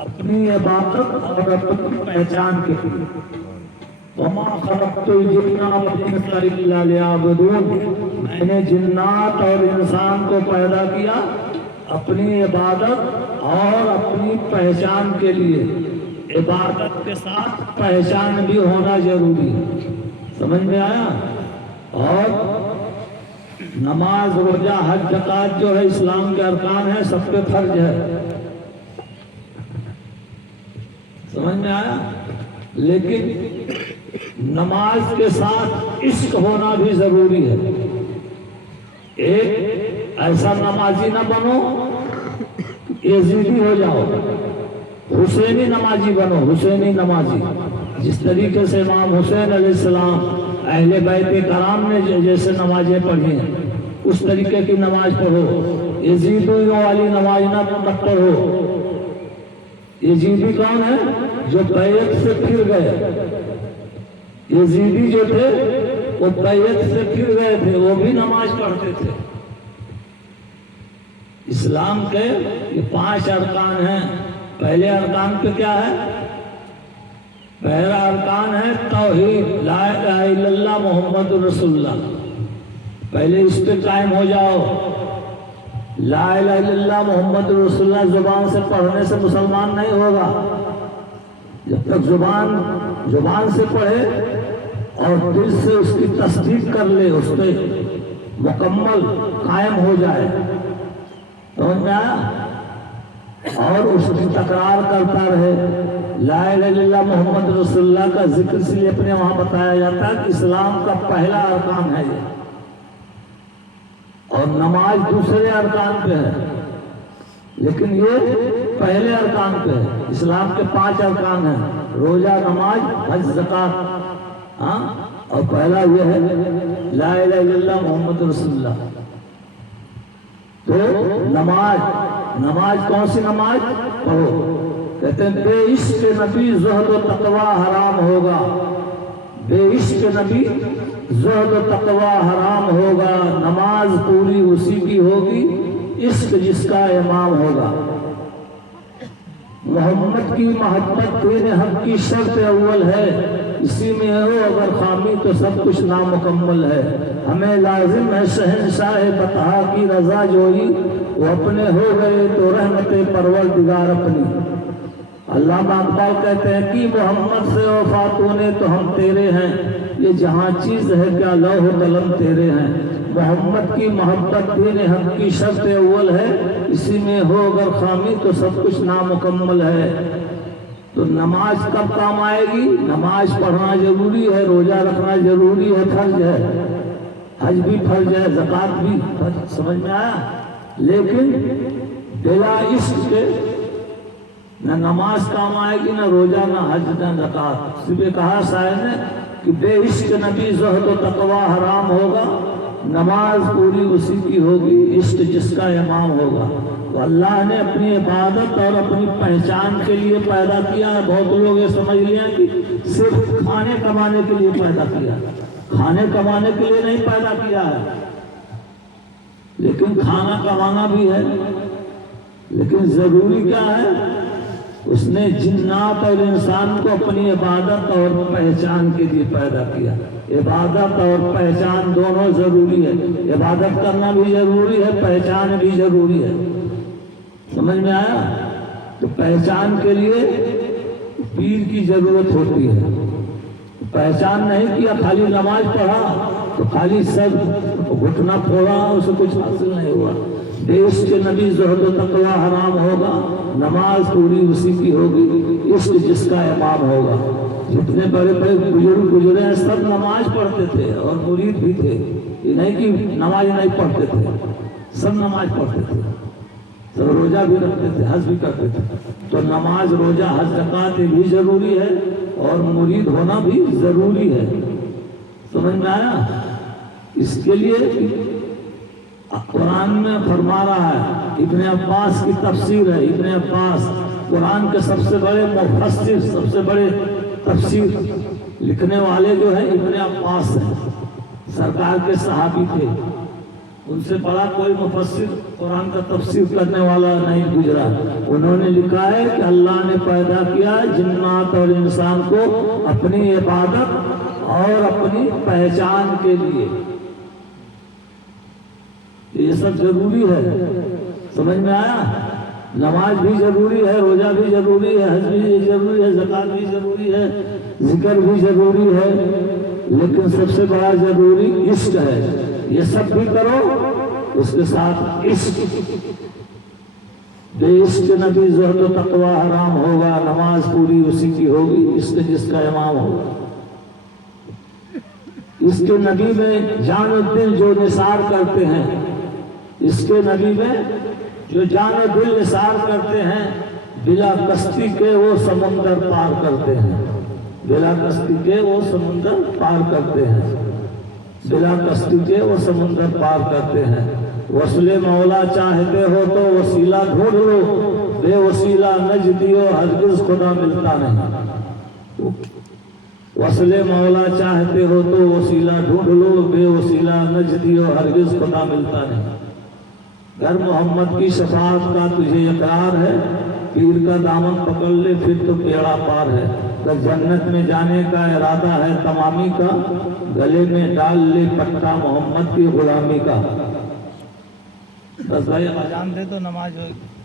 اپنی عبادت اور اپنی پہچان کے لیے وما خلقت الجن والانس الا لیعبدون، میں نے جنات اور انسان کو پیدا کیا اپنی عبادت اور اپنی پہچان کے لیے۔ عبادت کے ساتھ پہچان بھی ہونا ضروری ہے، سمجھ میں آیا؟ اور نماز روزہ حج زکوٰۃ جو ہے اسلام کے ارکان ہیں، سب پہ فرض ہے، سمجھ میں آیا؟ لیکن نماز کے ساتھ عشق ہونا بھی ضروری ہے۔ ایک ایسا نمازی نہ بنو یزیدی ہو جاؤ، حسینی نمازی بنو، حسینی نمازی، جس طریقے سے امام حسین علیہ السلام اہل بیت کرام نے جیسے نمازیں پڑھی ہیں اس طریقے کی نماز پڑھو، یزیدیوں والی نماز نہ پڑھو۔ یزیدی کون ہے؟ جو بیعت سے پھر گئے، یزیدی جو تھے وہ بیعت سے پھر گئے تھے، وہ بھی نماز پڑھتے تھے۔ اسلام کے یہ 5 ارکان ہیں۔ پہلے ارکان پہ کیا ہے؟ پہلا ارکان ہے توحید، لا الہ الا اللہ محمد رسول اللہ۔ پہلے اس پہ قائم ہو جاؤ۔ لا الہ الا اللہ محمد رسول اللہ زبان سے پڑھنے سے مسلمان نہیں ہوگا، جب تک زبان سے پڑھے اور دل سے اس کی تصدیق کر لے، اس پہ مکمل قائم ہو جائے، سمجھ میں آیا؟ اور اس کی تکرار کرتا رہے۔ لا الہ الا اللہ محمد رسول اللہ کا ذکر اس لیے اپنے وہاں بتایا جاتا ہے کہ اسلام کا پہلا ارکان ہے یہ، اور نماز دوسرے ارکان پہ ہے، لیکن یہ پہلے ارکان پہ ہے۔ اسلام کے 5 ارکان ہیں، روزہ، نماز، حج، زکوٰۃ، اور پہلا یہ ہے لا الہ الا اللہ محمد رسول اللہ۔ تو نماز کون سی نماز پڑھو؟ کہتے ہیں بے عشق نبی زہد و تقوی حرام ہوگا، بے عشق نبی زہد و تقوی حرام ہوگا، نماز پوری اسی کی ہوگی عشق جس کا امام ہوگا۔ محمد کی محبت دین حق کی شرط اول ہے، اسی میں ہو اگر خامی تو سب کچھ نامکمل ہے۔ ہمیں لازم ہے شہنشاہ بطحا کی رضا جوئی، وہ اپنے ہو گئے تو رحمت پروردگار اپنی۔ علامہ اقبال کہتے ہیں کہ محمد سے وفاتوں نے تو ہم تیرے ہیں، یہ جہاں چیز ہے کیا لوح و قلم تیرے ہیں۔ محمد کی محبت دین حق کی شرط اول ہے، اسی میں ہو اگر خامی تو سب کچھ نامکمل ہے۔ تو نماز کب کام آئے گی؟ نماز پڑھنا ضروری ہے، روزہ رکھنا ضروری ہے، فرض ہے، حج بھی فرض ہے، زکوٰۃ بھی فرض، سمجھ میں آیا؟ لیکن بلا عشق کے نہ نماز کام آئے گی، نہ روزہ، نہ حج، نہ زکوٰۃ۔ اس لیے کہا شاعر نے کہ بے عشق نبی زہد و تقوی حرام ہوگا، نماز پوری اسی کی ہوگی عشق جس کا امام ہوگا۔ تو اللہ نے اپنی عبادت اور اپنی پہچان کے لیے پیدا کیا ہے۔ بہت لوگ یہ سمجھ لیا کہ صرف کھانے کمانے کے لیے پیدا کیا، کھانے کمانے کے لیے نہیں پیدا کیا ہے، لیکن کھانا کمانا بھی ہے، لیکن ضروری کیا ہے؟ اس نے جنات اور انسان کو اپنی عبادت اور پہچان کے لیے پیدا کیا۔ عبادت اور پہچان دونوں ضروری ہے، عبادت کرنا بھی ضروری ہے، پہچان بھی ضروری ہے، سمجھ میں آیا؟ تو پہچان کے لیے پیر کی ضرورت ہوتی ہے۔ پہچان نہیں کیا، خالی نماز پڑھا تو خالی سب گھٹنا پھوڑا، اسے کچھ حاصل نہیں ہوا۔ عشق کے نبی زہد و تقوی حرام ہوگا، نماز پوری اسی کی ہوگی عشق جس کا امام ہوگا۔ جتنے بڑے بڑے بزرگ گزرے ہیں سب نماز پڑھتے تھے اور مرید بھی تھے، یہ نہیں کہ نماز نہیں پڑھتے تھے، سب نماز پڑھتے تھے، سب روزہ بھی رکھتے تھے، حج بھی کرتے تھے۔ تو نماز، روزہ، حج، زکوٰۃ بھی ضروری ہے اور مرید ہونا بھی ضروری ہے، سمجھ میں آیا؟ اس کے لیے قرآن میں فرما رہا ہے، ابن عباس کی تفسیر ہے، ابن عباس قرآن کے سب سے بڑے مفسر، سب سے بڑے تفسیر لکھنے والے جو ہیں ابن عباس ہیں، سرکار کے صحابی تھے، ان سے بڑا کوئی مفسر قرآن کا تفسیر کرنے والا نہیں گزرا. انہوں نے لکھا ہے کہ اللہ نے پیدا کیا جنات اور انسان کو اپنی عبادت اور اپنی پہچان کے لیے. یہ سب ضروری ہے. سمجھ میں آیا؟ نماز بھی ضروری ہے، روزہ بھی ضروری ہے، حج بھی ضروری ہے، زکات بھی ضروری ہے، ذکر بھی ضروری ہے، لیکن سب سے بڑا ضروری عشق ہے. یہ سب بھی کرو، اس کے ساتھ عشق. بے عشق نبی زہد و تقوی حرام ہوگا. نماز پوری اسی کی ہوگی عشق جس کا امام ہوگا. اس کے نبی میں جان و دل جو نثار کرتے ہیں، اس کے نبی میں جو جان و دل نثار کرتے ہیں، بلا کشتی کے وہ سمندر پار کرتے ہیں. بلا کشتی کے وہ سمندر پار کرتے ہیں. بلا کشتی کے وہ سمندر پار کرتے ہیں. وصل مولا چاہتے ہو تو وسیلہ ڈھونڈ لو، بے وسیلہ نجدیو ہرگز خدا ملتا نہیں. وصل مولا چاہتے ہو تو وسیلہ ڈھونڈ لو، بے وسیلہ نجدیو ہرگز خدا ملتا نہیں. گر محمد کی شفاعت کا تجھے اقرار ہے، پیر کا دامن پکڑ لے پھر تو بیڑا پار ہے. کہ جنت میں جانے کا ارادہ ہے تمامی کا، گلے میں ڈال لے پٹا محمد کی غلامی کا. بس بھائی اذان دے تو نماز ہوگی.